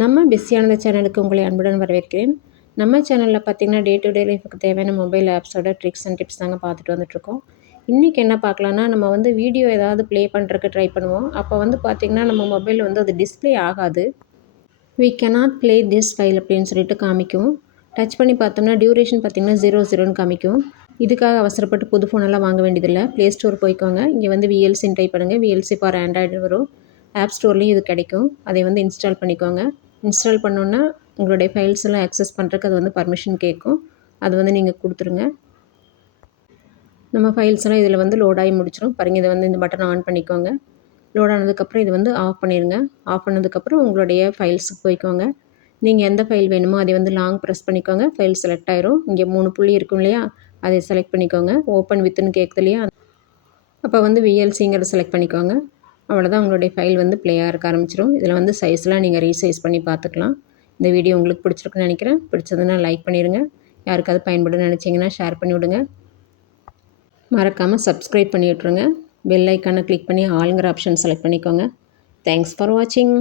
நம்ம பிஸியானந்த சேனலுக்கு உங்களை அன்புடன் வரவேற்கிறேன். நம்ம சேனலில் பார்த்திங்கன்னா டே டு டே லைஃபுக்கு தேவையான மொபைல் ஆப்ஸோட ட்ரிக்ஸ் அண்ட் டிப்ஸ் தாங்க பார்த்துட்டு வந்துட்ருக்கோம் இன்றைக்கி என்ன பார்க்கலான்னா நம்ம வந்து வீடியோ ஏதாவது ப்ளே பண்ணுறதுக்கு ட்ரை பண்ணுவோம். அப்போ வந்து பார்த்திங்கன்னா நம்ம மொபைல் வந்து அது டிஸ்ப்ளே ஆகாது. We cannot play this file அப்படின்னு சொல்லிட்டு காமிக்கும். டச் பண்ணி பார்த்தோம்னா டியூரேஷன் பார்த்திங்கன்னா ஜீரோ ஜீரோன்னு காமிக்கும். இதுக்காக அவசரப்பட்டு புது ஃபோனெல்லாம் வாங்க வேண்டியதில்லை. ப்ளே ஸ்டோர் போய்க்கோங்க. இங்கே வந்து விஎல்சின்னு டைப் பண்ணுங்கள் விஎல்சி ஃபார் ஆண்ட்ராய்டு வரும். ஆப் ஸ்டோர்லேயும் இது கிடைக்கும். அதை வந்து இன்ஸ்டால் பண்ணிக்கோங்க. இன்ஸ்டால் பண்ணோன்னா உங்களுடைய ஃபைல்ஸ் எல்லாம் ஆக்சஸ் பண்ணுறதுக்கு அது வந்து பர்மிஷன் கேட்கும். அது வந்து நீங்கள் கொடுத்துருங்க. நம்ம ஃபைல்ஸ் எல்லாம் இதில் வந்து லோட் ஆகி முடிச்சிடும் பாருங்கள் இதை வந்து இந்த பட்டனை ஆன் பண்ணிக்கோங்க. லோட் ஆனதுக்கப்புறம் இது வந்து ஆஃப் பண்ணிடுங்க ஆஃப் பண்ணதுக்கப்புறம் உங்களுடைய ஃபைல்ஸுக்கு போய்க்கோங்க. நீங்கள் எந்த ஃபைல் வேணுமோ அதை வந்து லாங் ப்ரெஸ் பண்ணிக்கோங்க. ஃபைல் செலக்ட் ஆயிரும். இங்கே மூணு புள்ளி இருக்கும் இல்லையா? அதை செலக்ட் பண்ணிக்கோங்க. ஓப்பன் வித்துன்னு கேட்குது இல்லையா? அப்போ வந்து விஎல்சிங்கிறத செலக்ட் பண்ணிக்கோங்க. அவ்வளோதான் உங்களுடைய ஃபைல் வந்து ப்ளே ஆக ஆரம்பிச்சிடும் இதில் வந்து சைஸ்லாம் நீங்கள் ரீசைஸ் பண்ணி பார்த்துக்கலாம். இந்த வீடியோ உங்களுக்கு பிடிச்சிருக்குன்னு நினைக்கிறேன். பிடிச்சதுன்னா லைக் பண்ணிடுங்க. யாருக்காவது பயன்படும் நினச்சிங்கன்னா ஷேர் பண்ணி விடுங்க. மறக்காமல் சப்ஸ்கிரைப் பண்ணி விட்ருங்க பெல் ஐக்கானை கிளிக் பண்ணி ஆளுங்கிற ஆப்ஷன் செலக்ட் பண்ணிக்கோங்க. தேங்க்ஸ் ஃபார் வாட்சிங்